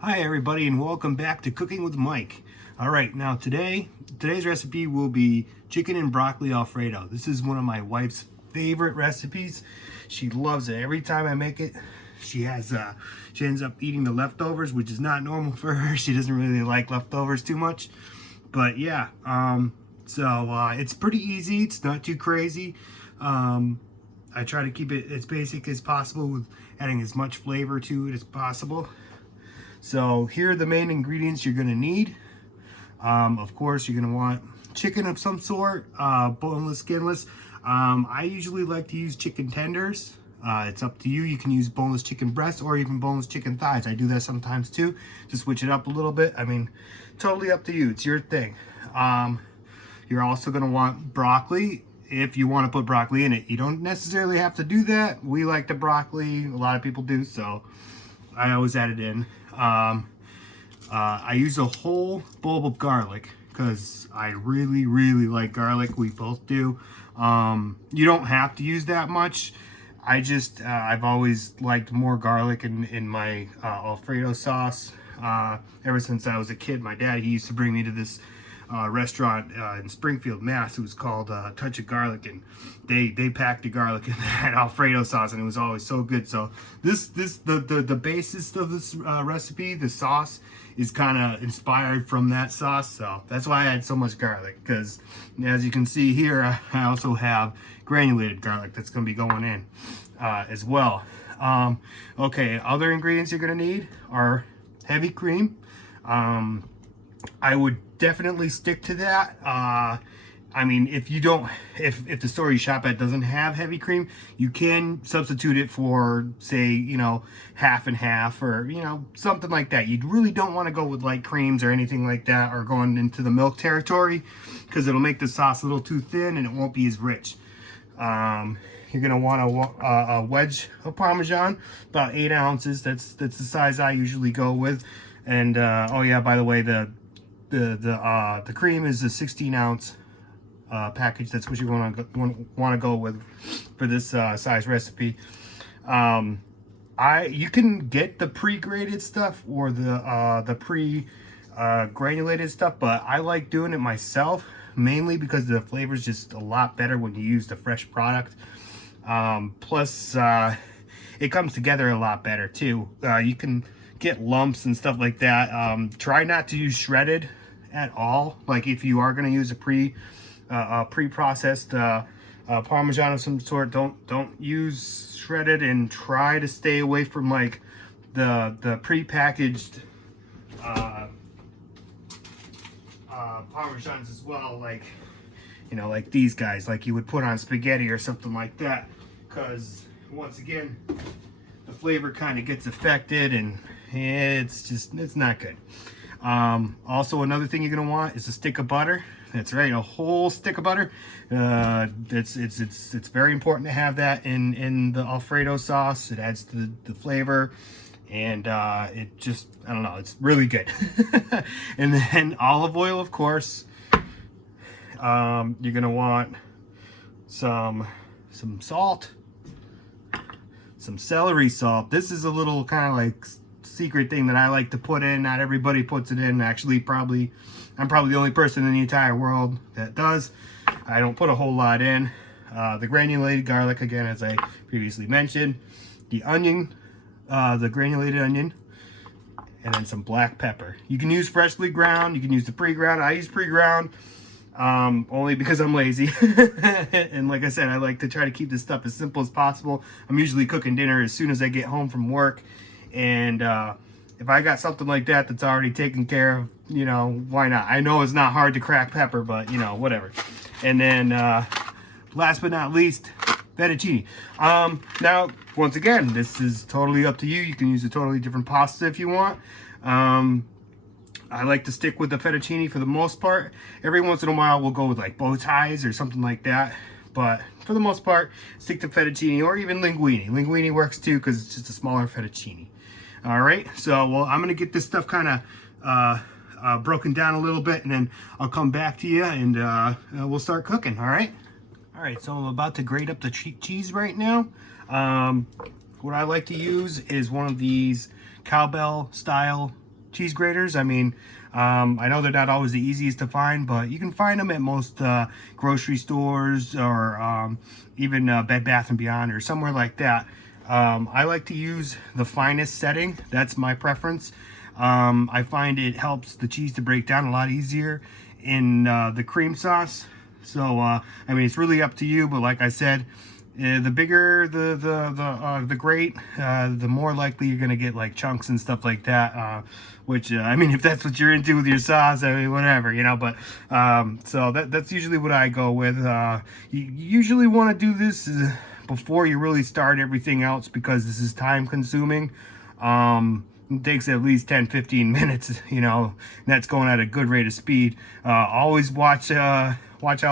Hi everybody and welcome back to Cooking with Mike. Alright, now today's recipe will be chicken and broccoli Alfredo. This is one of my wife's favorite recipes. She loves it. Every time I make it, she ends up eating the leftovers, which is not normal for her. She doesn't really like leftovers too much. But yeah, it's pretty easy. It's not too crazy. I try to keep it as basic as possible with adding as much flavor to it as possible. So here are the main ingredients you're going to need. Of course, you're going to want chicken of some sort, boneless, skinless. I usually like to use chicken tenders. It's up to you. You can use boneless chicken breasts or even boneless chicken thighs. I do that sometimes too, to switch it up a little bit. I mean, totally up to you. It's your thing. You're also going to want broccoli if you want to put broccoli in it. You don't necessarily have to do that. We like the broccoli. A lot of people do, so I always add it in. I use a whole bulb of garlic because I really like garlic. We both do. You don't have to use that much. I've always liked more garlic in my Alfredo sauce. Ever since I was a kid, my dad, he used to bring me to this restaurant in Springfield, Mass. It was called Touch of Garlic, and they packed the garlic in that Alfredo sauce, and it was always so good. So the basis of this recipe, the sauce, is kind of inspired from that sauce. So that's why I add so much garlic, because as you can see here, I also have granulated garlic that's going to be going in as well. Okay, other ingredients you're going to need are heavy cream. I would definitely stick to that. I mean, if the store you shop at doesn't have heavy cream, you can substitute it for, say, half and half, or something like that. You really don't want to go with light creams or anything like that, or going into the milk territory, because it'll make the sauce a little too thin and it won't be as rich. You're gonna want a wedge of Parmesan, about 8 ounces. That's the size I usually go with. And oh yeah, by the way, the cream is a 16-ounce package. That's what you want to go with for this size recipe. You can get the pre-grated stuff or the pre-granulated stuff, but I like doing it myself, mainly because the flavor is just a lot better when you use the fresh product. Plus, it comes together a lot better too. You can get lumps and stuff like that. Try not to use shredded at all. Like if you are going to use a pre-processed Parmesan of some sort, don't use shredded, and try to stay away from like the pre-packaged Parmesans as well, like like these guys, like you would put on spaghetti or something like that, because once again the flavor kind of gets affected and it's not good. Also, another thing you're gonna want is a stick of butter. That's right, a whole stick of butter. It's very important to have that in the Alfredo sauce. It adds to the flavor, and it just, I don't know, it's really good. And then olive oil, of course. You're gonna want some salt, some celery salt. This is a little kind of like secret thing that I like to put in. Not everybody puts it in. Actually, I'm probably the only person in the entire world that does. I don't put a whole lot in. The granulated garlic, again, as I previously mentioned. The onion, the granulated onion, and then some black pepper. You can use freshly ground. You can use the pre-ground. I use pre-ground only because I'm lazy. And like I said, I like to try to keep this stuff as simple as possible. I'm usually cooking dinner as soon as I get home from work. And if I got something like that that's already taken care of, why not? I know it's not hard to crack pepper, but whatever. And then last but not least, fettuccine. Now, once again, this is totally up to you. You can use a totally different pasta if you want. I like to stick with the fettuccine for the most part. Every once in a while, we'll go with like bow ties or something like that. But for the most part, stick to fettuccine or even linguine. Linguine works too, because it's just a smaller fettuccine. All right, so well, I'm gonna get this stuff kind of broken down a little bit, and then I'll come back to you, and we'll start cooking. All right. All right, so I'm about to grate up the cheese right now. What I like to use is one of these cowbell style cheese graters. I mean, I know they're not always the easiest to find, but you can find them at most grocery stores or even Bed Bath & Beyond or somewhere like that. I like to use the finest setting. That's my preference. I find it helps the cheese to break down a lot easier in the cream sauce. So I mean, it's really up to you, but like I said, the bigger the grate, the more likely you're gonna get like chunks and stuff like that. Which I mean, if that's what you're into with your sauce, I mean, whatever, you know. But so that's usually what I go with. You usually want to do this before you really start everything else, because this is time consuming. It takes at least 10-15 minutes, you know, and that's going at a good rate of speed. Always watch out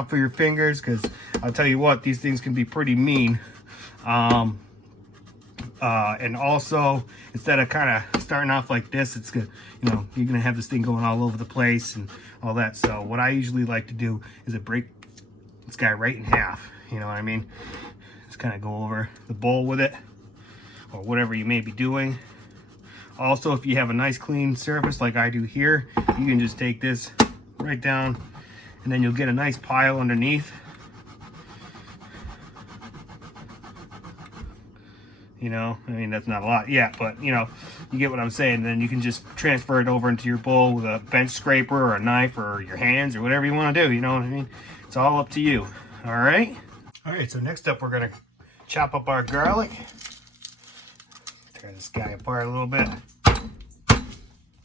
for your fingers, because I'll tell you what, these things can be pretty mean. And also, instead of kind of starting off like this, it's good, you know, you're gonna have this thing going all over the place and all that. So what I usually like to do is break this guy right in half, you know what I mean? Just kind of go over the bowl with it, or whatever you may be doing. Also, if you have a nice clean surface like I do here, you can just take this right down, and then you'll get a nice pile underneath. You know, I mean, that's not a lot yet, but you know, you get what I'm saying. Then you can just transfer it over into your bowl with a bench scraper or a knife or your hands or whatever you want to do. You know what I mean? It's all up to you. All right. All right. So next up, we're gonna chop up our garlic. Tear this guy apart a little bit.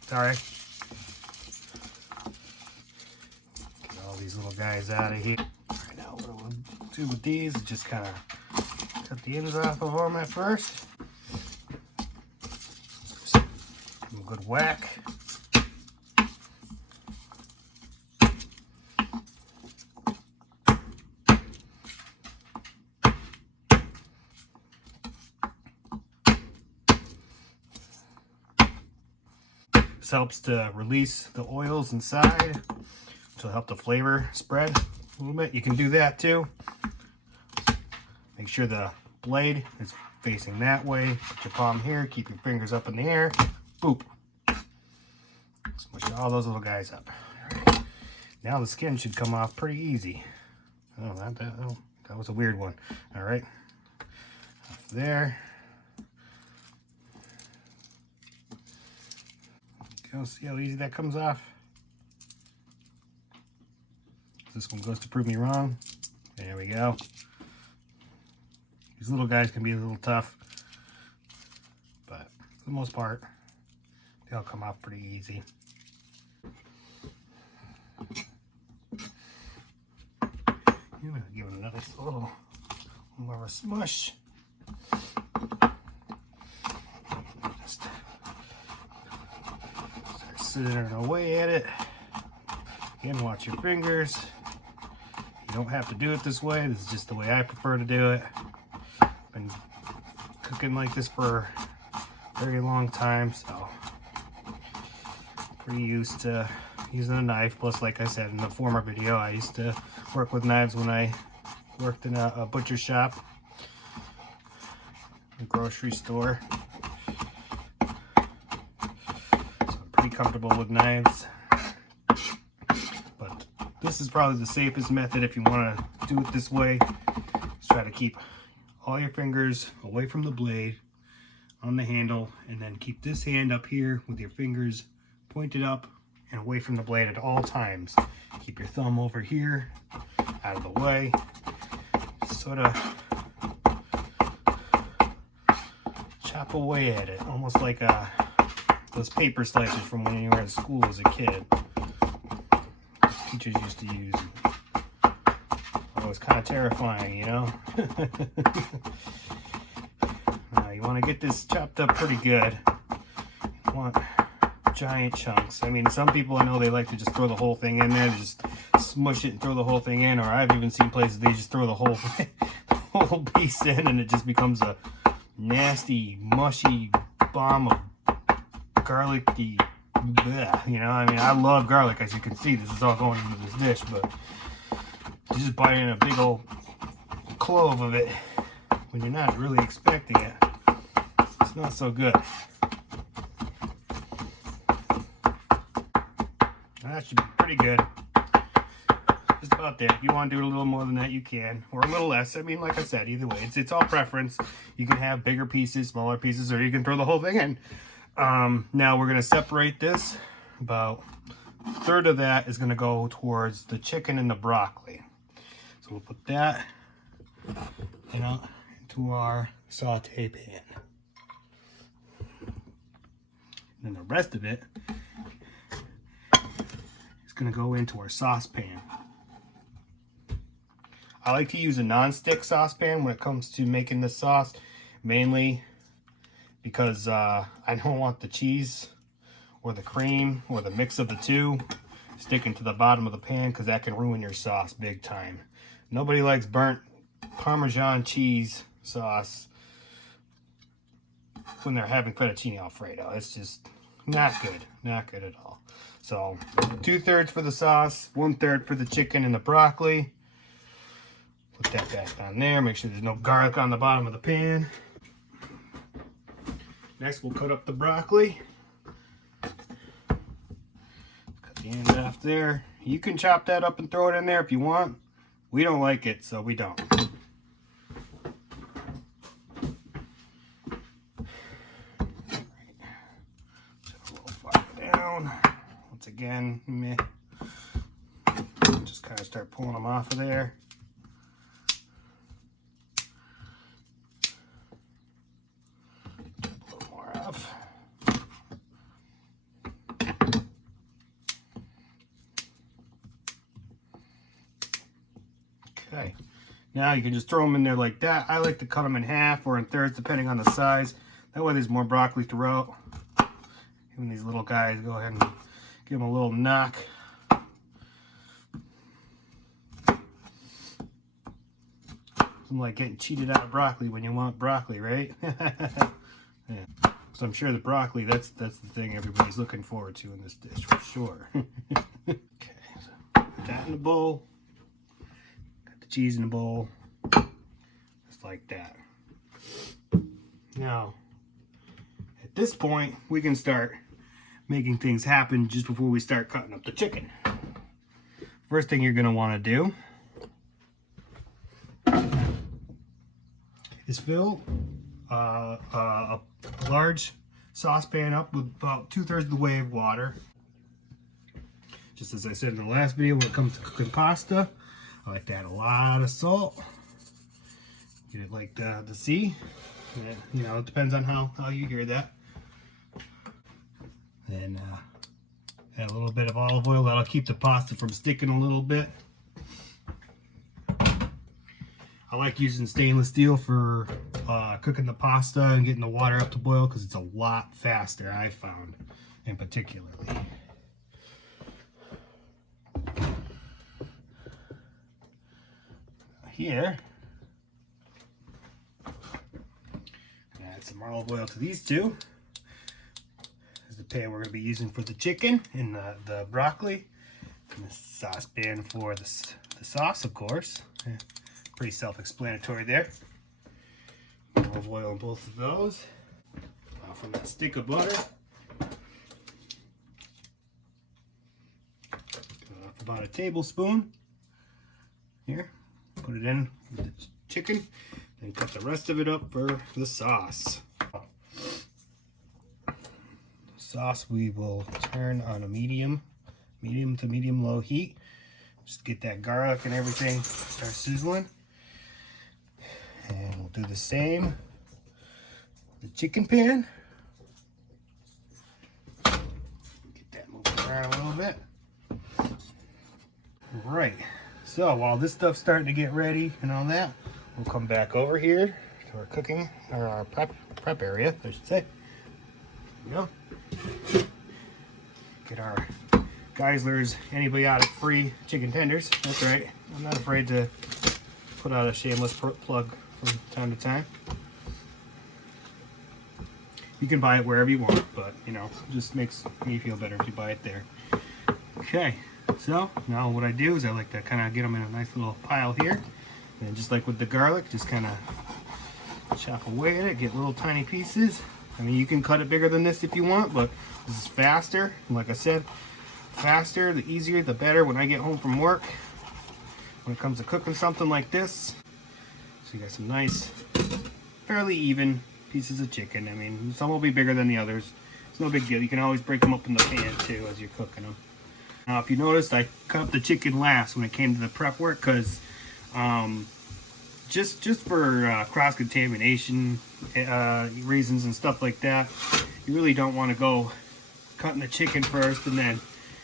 Sorry. Get all these little guys out of here. All right, now what we'll do with these is just kind of cut the ends off of them at first. Just give them a good whack. This helps to release the oils inside to help the flavor spread a little bit. You can do that too. Make sure the blade is facing that way. Put your palm here, keep your fingers up in the air. Boop. Smush all those little guys up. All right. Now the skin should come off pretty easy. Oh, that was a weird one. All right. Off there. Go, see how easy that comes off? This one goes to prove me wrong. There we go. These little guys can be a little tough, but for the most part, they'll come off pretty easy. I'm gonna give it another little more of a smush. Just start sittering away at it. Again, watch your fingers. You don't have to do it this way. This is just the way I prefer to do it. Been cooking like this for a very long time, so pretty used to using a knife. Plus, like I said in the former video, I used to work with knives when I worked in a butcher shop, a grocery store, so I'm pretty comfortable with knives. But this is probably the safest method if you want to do it this way. Just try to keep all your fingers away from the blade on the handle, and then keep this hand up here with your fingers pointed up and away from the blade at all times. Keep your thumb over here out of the way. Sort of chop away at it, almost like those paper slicers from when you were in school as a kid. Teachers used to use. It was kind of terrifying, you know? Now you want to get this chopped up pretty good. You want giant chunks. I mean, some people I know they like to just throw the whole thing in there, just smush it and throw the whole thing in, or I've even seen places they just throw the whole piece in and it just becomes a nasty, mushy bomb of garlicky bleh, you know? I mean, I love garlic, as you can see. This is all going into this dish, but you just bite in a big old clove of it when you're not really expecting it. It's not so good. That should be pretty good. Just about there. If you want to do it a little more than that, you can, or a little less. I mean, like I said, either way, it's all preference. You can have bigger pieces, smaller pieces, or you can throw the whole thing in. Now we're gonna separate this. About a third of that is gonna go towards the chicken and the broccoli. So we'll put that, into our saute pan. And then the rest of it is gonna go into our saucepan. I like to use a non-stick saucepan when it comes to making this sauce, mainly because I don't want the cheese or the cream or the mix of the two sticking to the bottom of the pan, because that can ruin your sauce big time. Nobody likes burnt Parmesan cheese sauce when they're having fettuccine Alfredo. It's just not good at all. So 2/3 for the sauce, 1/3 for the chicken and the broccoli. Put that back on there. Make sure there's no garlic on the bottom of the pan. Next, we'll cut up the broccoli. Cut the end off there. You can chop that up and throw it in there if you want. We don't like it, so we don't. Once again, meh. Just kind of start pulling them off of there. A little more off. Okay. Now you can just throw them in there like that. I like to cut them in half or in thirds, depending on the size. That way there's more broccoli throughout. Even these little guys, go ahead and give them a little knock. Something like getting cheated out of broccoli when you want broccoli, right? Yeah. So I'm sure the broccoli, that's the thing everybody's looking forward to in this dish for sure. Okay, so put that in the bowl. Got the cheese in the bowl. Just like that. Now, at this point, we can start making things happen just before we start cutting up the chicken. First thing you're going to want to do is fill a large saucepan up with about 2/3 of the way of water. Just as I said in the last video, when it comes to cooking pasta, I like to add a lot of salt. Get it like the sea. You know, it depends on how you hear that. Then add a little bit of olive oil. That'll keep the pasta from sticking a little bit. I like using stainless steel for cooking the pasta and getting the water up to boil, because it's a lot faster, I found, in particularly. Here, add some olive oil to these two. This is the pan we're going to be using for the chicken and the broccoli. And the saucepan for the sauce, of course. Yeah, pretty self-explanatory there. Olive oil on both of those. Now from that stick of butter, about a tablespoon. Here, put it in with the chicken, and cut the rest of it up for the sauce. The sauce we will turn on a medium to medium low heat. Just get that garlic and everything start sizzling. And we'll do the same with the chicken pan. Get that moving around a little bit. Right, so while this stuff's starting to get ready and all that, we'll come back over here to our cooking, or our prep area, I should say. There we go. Get our Geisler's antibiotic free chicken tenders. That's right, I'm not afraid to put out a shameless plug from time to time. You can buy it wherever you want, but you know, it just makes me feel better if you buy it there. Okay, so now what I do is I like to kind of get them in a nice little pile here, and just like with the garlic, just kind of chop away at it, get little tiny pieces. I mean, you can cut it bigger than this if you want, but this is faster. And like I said, faster, the easier, the better when I get home from work. When it comes to cooking something like this. So you got some nice, fairly even pieces of chicken. I mean, some will be bigger than the others. It's no big deal. You can always break them up in the pan too as you're cooking them. Now, if you noticed, I cut up the chicken last when it came to the prep work because just for cross-contamination reasons and stuff like that, you really don't want to go cutting the chicken first and then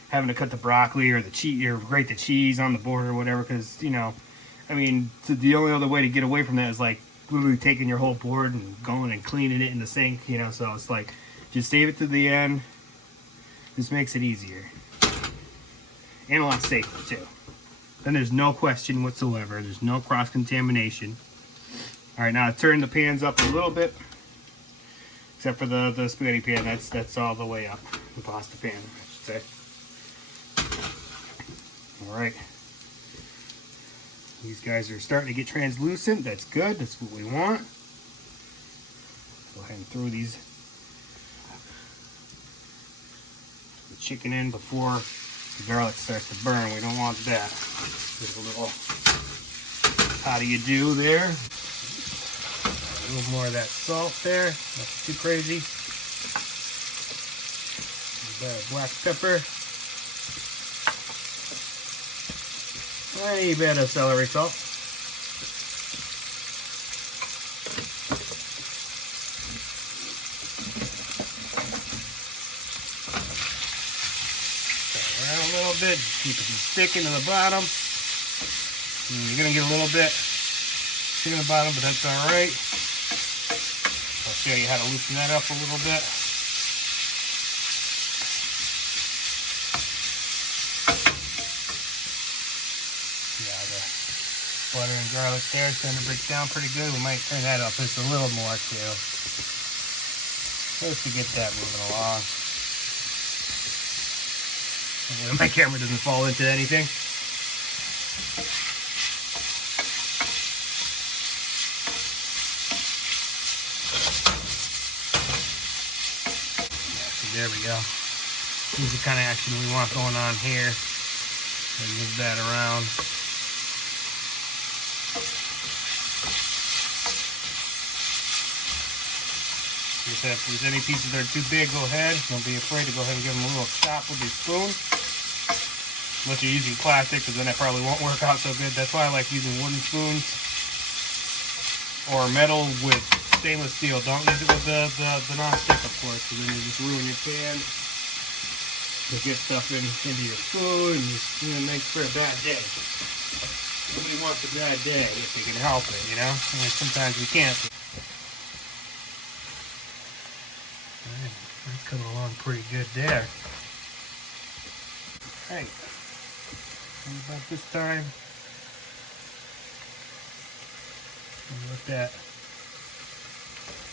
having to cut the broccoli or the cheese or grate the cheese on the board or whatever, because, you know, I mean, the only other way to get away from that is like literally taking your whole board and going and cleaning it in the sink, you know. So it's like, just save it to the end. This makes it easier and a lot safer too. Then there's no question whatsoever. There's no cross-contamination. All right, now I turn the pans up a little bit, except for the spaghetti pan. That's all the way up. The pasta pan, I should say. All right. These guys are starting to get translucent. That's good. That's what we want. Go ahead and throw the chicken in before the garlic starts to burn. We don't want that. There's a little, how do you do there? A little more of that salt there. Not too crazy. A bit of black pepper. Tiny bit of celery salt. Around a little bit, keep it from sticking to the bottom. And you're gonna get a little bit sticking to the bottom, but that's all right. I'll show you how to loosen that up a little bit. Butter and garlic there, starting to break down pretty good. We might turn that up just a little more too, just to get that moving along. Hopefully my camera doesn't fall into anything. Yeah, so there we go. This is the kind of action we want going on here. And move that around. If there's any pieces that are too big, go ahead. Don't be afraid to go ahead and give them a little chop with your spoon. Unless you're using plastic, because then that probably won't work out so good. That's why I like using wooden spoons or metal with stainless steel. Don't use it with the non-stick, of course, because then you just ruin your pan. You get stuff into your food, and it makes for a bad day. Nobody wants a bad day if you can help it, you know? I mean, sometimes we can't. That's coming along pretty good there. Alright, about this time, let that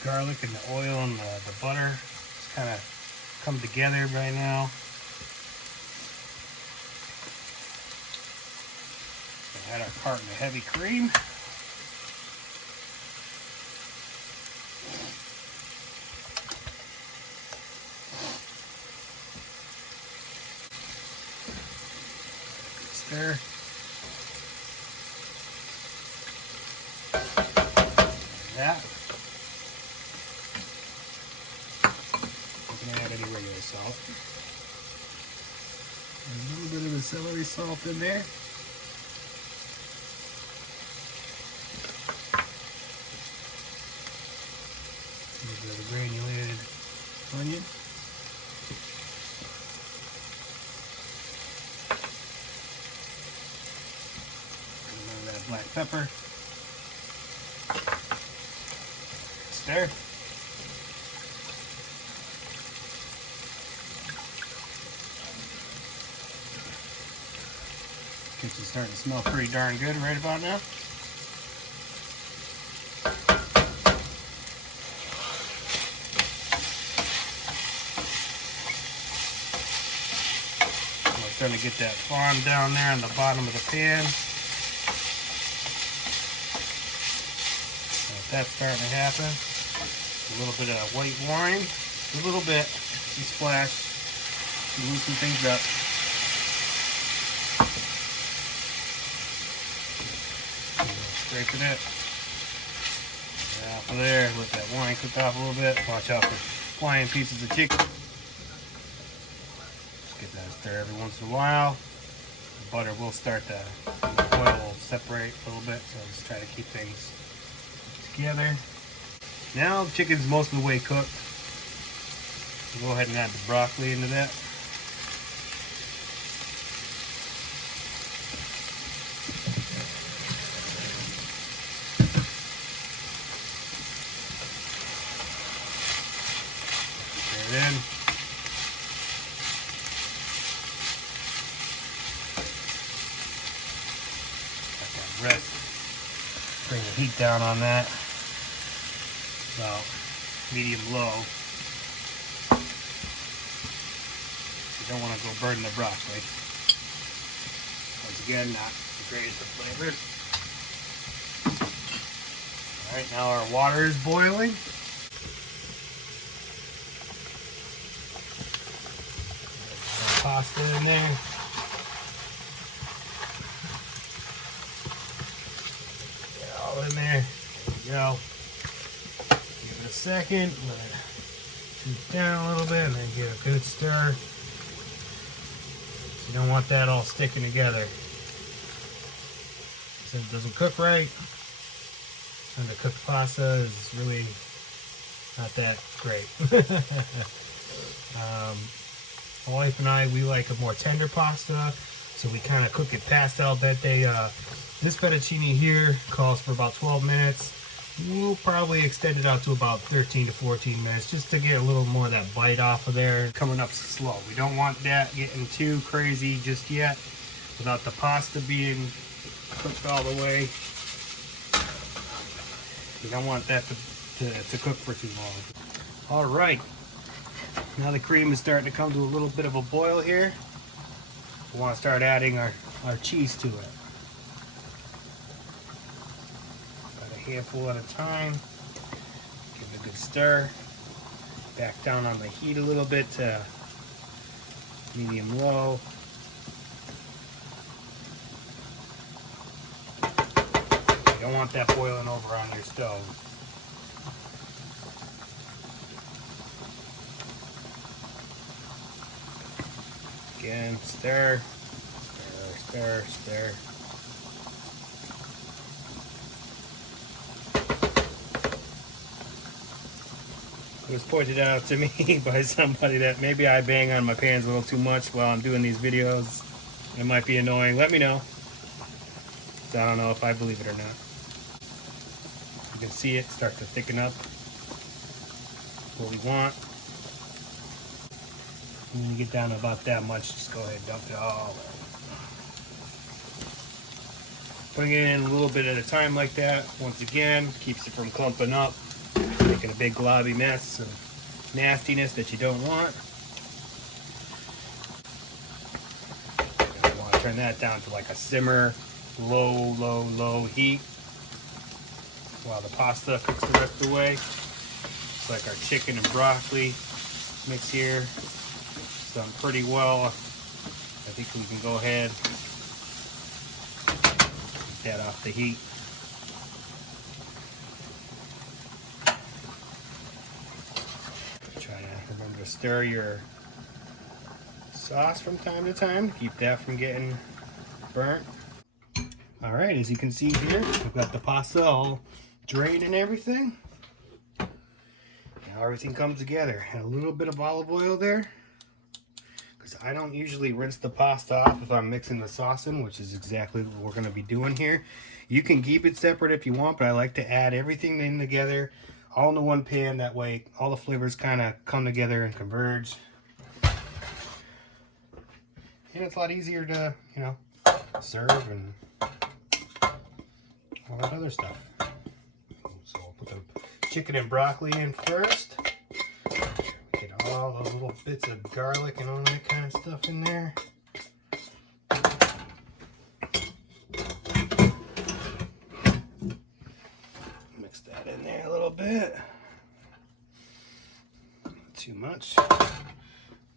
garlic and the oil and the butter just kind of come together right now. Add our carton of heavy cream. There. That. You can add any regular salt. A little bit of the celery salt in there. A little bit of granulated onion. Black pepper. Stir. Kitchen's starting to smell pretty darn good right about now. I'm starting to get that foam down there on the bottom of the pan. That's starting to happen. A little bit of white wine, a little bit, you splash, you loosen things up. scraping it. Off of there, let that wine cook off a little bit. Watch out for flying pieces of chicken. Just get that stir every once in a while. The butter will start to, the oil will separate a little bit, so just try to keep things together. Now the chicken's most of the way cooked. Go ahead and add the broccoli into that. Stir it in. Let that rest. Bring the heat down on that. About medium low. You don't want to go burn the broccoli. Once again, not the greatest of flavors. Alright, now our water is boiling. Some pasta in there. Get it all in there. There we go. Give it a second. Let it cool down a little bit and then give it a good stir. You don't want that all sticking together. So it doesn't cook right. And the cooked pasta is really not that great. My wife and I, we like a more tender pasta, so we kind of cook it past al dente. This fettuccine here calls for about 12 minutes. We'll probably extend it out to about 13 to 14 minutes just to get a little more of that bite off of there. Coming up slow. We don't want that getting too crazy just yet without the pasta being cooked all the way. You don't want that to cook for too long. All right. Now the cream is starting to come to a little bit of a boil here. We want to start adding our cheese to it. Handful at a time. Give it a good stir. Back down on the heat a little bit to medium low. You don't want that boiling over on your stove. Again, stir, stir, stir, stir. It was pointed out to me by somebody that maybe I bang on my pans a little too much while I'm doing these videos. It might be annoying. Let me know. So I don't know if I believe it or not. You can see it start to thicken up. What we want. When you get down to about that much, just go ahead and dump it all in. Putting it in a little bit at a time like that, once again, keeps it from clumping up. Making a big globby mess of nastiness that you don't want. You want to turn that down to like a simmer, low heat while the pasta cooks the rest of the way. It's like our chicken and broccoli mix here. It's done pretty well. I think we can go ahead and get that off the heat. Remember to stir your sauce from time to time to keep that from getting burnt. Alright, as you can see here, we've got the pasta all drained and everything. Now everything comes together. And a little bit of olive oil there, because I don't usually rinse the pasta off if I'm mixing the sauce in, which is exactly what we're going to be doing here. You can keep it separate if you want, but I like to add everything in together all into one pan. That way all the flavors kind of come together and converge. And it's a lot easier to, you know, serve and all that other stuff. So we'll put the chicken and broccoli in first. Get all those little bits of garlic and all that kind of stuff in there. Mix that in there a little bit. Not too much.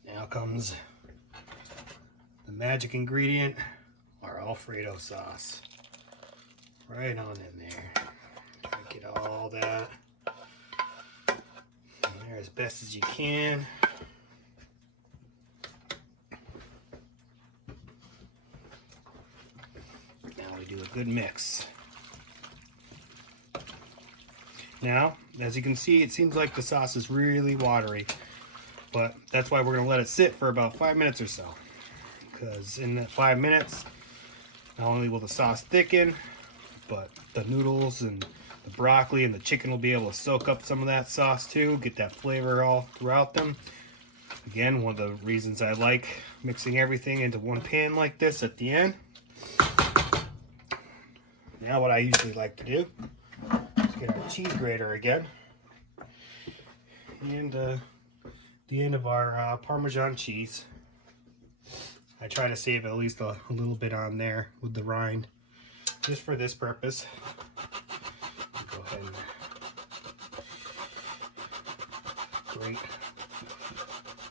Now comes the magic ingredient, our Alfredo sauce. right on in there. Try to get all that in there as best as you can. Now we do a good mix. Now, as you can see, it seems like the sauce is really watery, but that's why we're going to let it sit for about 5 minutes or so, because in that 5 minutes, not only will the sauce thicken, but the noodles and the broccoli and the chicken will be able to soak up some of that sauce too, get that flavor all throughout them. Again, one of the reasons I like mixing everything into one pan like this at the end. Now what I usually like to do is get our cheese grater again, and the end of our Parmesan cheese. I try to save at least a little bit on there with the rind, just for this purpose. Go ahead and grate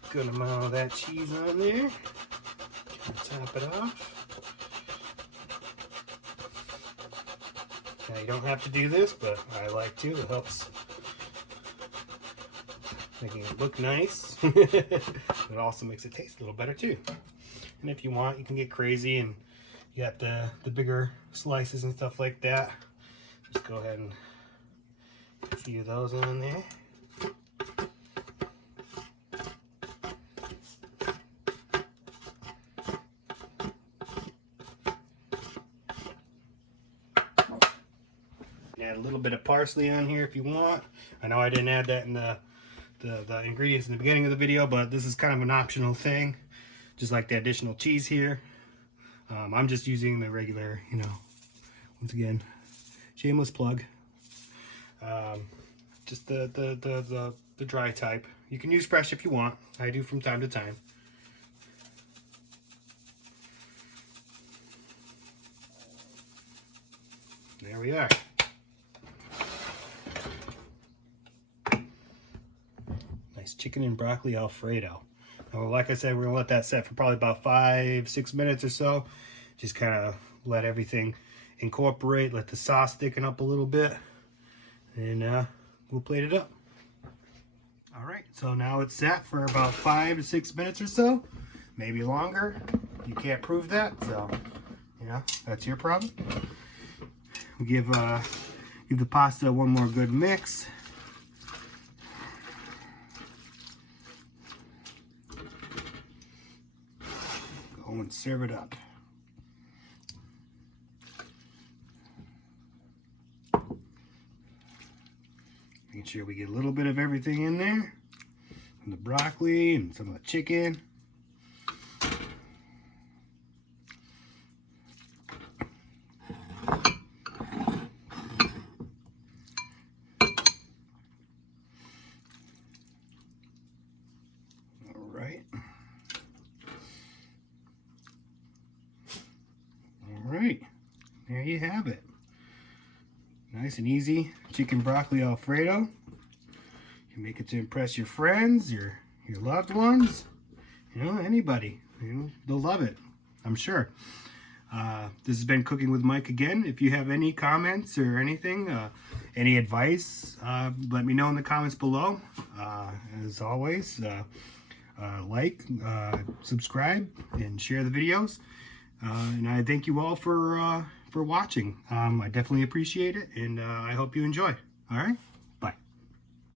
a good amount of that cheese on there. Top it off. Now you don't have to do this, but I like to. It helps making it look nice. It also makes it taste a little better too. And if you want, you can get crazy and you got the bigger slices and stuff like that. Just go ahead and put a few of those on there. Add a little bit of parsley on here if you want. I know I didn't add that in the ingredients in the beginning of the video, but this is kind of an optional thing, just like the additional cheese here. I'm just using the regular, you know, once again, shameless plug, just the dry type. You can use fresh if you want. I do from time to time. There we are. Nice chicken and broccoli Alfredo. Now, like I said, we're gonna let that set for probably about 5-6 minutes or so. Just kind of let everything incorporate, let the sauce thicken up a little bit, and we'll plate it up. All right, so now it's set for about 5 to 6 minutes or so, maybe longer. You can't prove that, so you know, that's your problem. We give the pasta one more good mix. Go and serve it up. Making sure we get a little bit of everything in there, from the broccoli and some of the chicken. Alright, there you have it. Nice and easy chicken broccoli Alfredo. You can make it to impress your friends, your loved ones, you know, anybody. You know, they'll love it, I'm sure. This has been Cooking with Mike again. If you have any comments or anything, any advice, let me know in the comments below. As always, like, subscribe, and share the videos. And I thank you all for watching. I definitely appreciate it, and I hope you enjoy. All right.